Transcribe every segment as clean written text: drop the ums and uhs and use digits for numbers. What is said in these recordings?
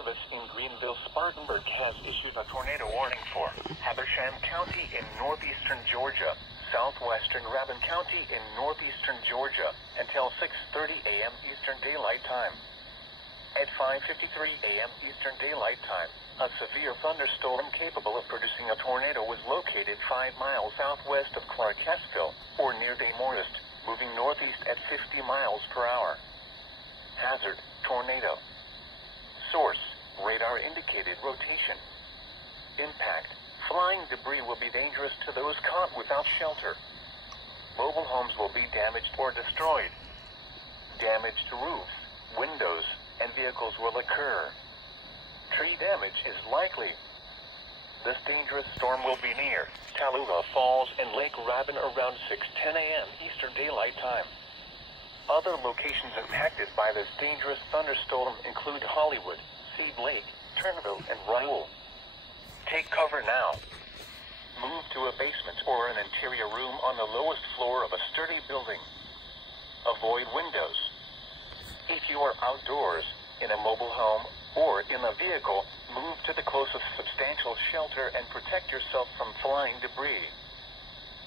Service in Greenville, Spartanburg has issued a tornado warning for Habersham County in northeastern Georgia, southwestern Rabun County in northeastern Georgia, until 6:30 a.m. Eastern Daylight Time. At 5:53 a.m. Eastern Daylight Time, a severe thunderstorm capable of producing a tornado was located 5 miles southwest of Clarkesville, or near Demorest, moving northeast at 50 miles per hour. Hazard: tornado. Source: radar indicated rotation. Impact: flying debris will be dangerous to those caught without shelter. Mobile homes will be damaged or destroyed. Damage to roofs, windows, and vehicles will occur. Tree damage is likely. This dangerous storm will be near Tallulah Falls and Lake Rabun around 6:10 a.m. Eastern Daylight Time. Other locations impacted by this dangerous thunderstorm include Hollywood, Seed Lake, Turnville, and Raoul. Take cover now. Move to a basement or an interior room on the lowest floor of a sturdy building. Avoid windows. If you are outdoors, in a mobile home, or in a vehicle, move to the closest substantial shelter and protect yourself from flying debris.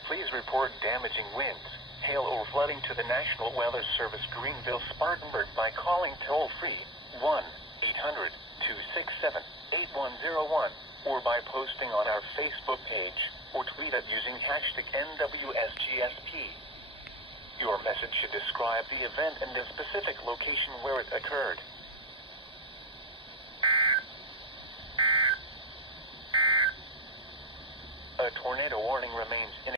Please report damaging winds, hail, or flooding to the National Weather Service Greenville, Spartanburg by calling toll-free 1-800-267-8101 or by posting on our Facebook page or tweet it using hashtag NWSGSP. Your message should describe the event and the specific location where it occurred. A tornado warning remains in